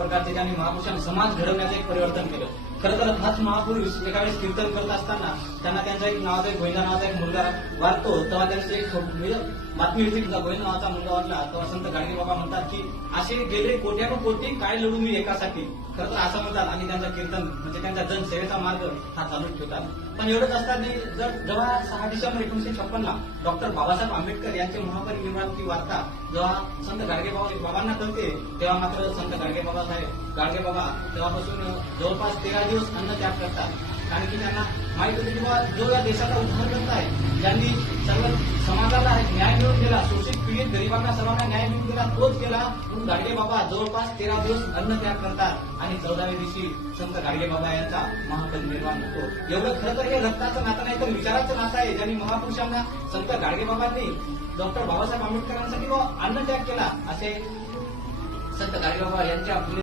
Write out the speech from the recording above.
प्रकारचे ज्यांनी महापुरुषांनी समाज घडवण्याचं एक परिवर्तन केलं. खरं तर हाच महापुरुष एका वेळेस कीर्तन करत असताना त्यांना त्यांचा एक गोविंदा नावाचा एक मुलगा वारतो. तेव्हा त्यांची एक बातमी होती, गोविंद नावाचा मुलगा वाटला. तेव्हा संत गाडगे बाबा म्हणतात की असे गेले कोट्यानुकोटी काय लढू मी एकासाठी. खरं तर असं म्हणतात आणि त्यांचं कीर्तन म्हणजे त्यांचा जनसेवेचा मार्ग हा चालूच ठेवतात. पण एवढंच असताना जेव्हा 6 डिसेंबर 1956 डॉक्टर बाबासाहेब आंबेडकर यांचे महापरिनिर्वाणाची वार्ता जेव्हा संत गाडगे बाबांना कळते, तेव्हा मात्र संत गाडगे बाबा तेव्हापासून जवळपास 13 दिवस अन्न त्याग करतात. कारण की त्यांना माहित होते की बाबा जो या देशाचा उद्धार करता आहे, ज्यांनी सर्व समाजाला न्याय मिळवून दिला, शोषित पीडित गरिबांना सर्वांना न्याय मिळवून दिला, तोच केला. म्हणून गाडगे बाबा जवळपास 13 दिवस अन्न त्याग करतात आणि 14व्या दिवशी संत गाडगे बाबा यांचा महापरिनिर्वाण होतो. एवढं खरं तर हे रक्ताचं नातं नाही तर विचाराचं नातं आहे, ज्यांनी महापुरुषांना संत गाडगे बाबांनी डॉक्टर बाबासाहेब आंबेडकरांसाठी अन्न त्याग केला असे संत गाडगे बाबा यांच्या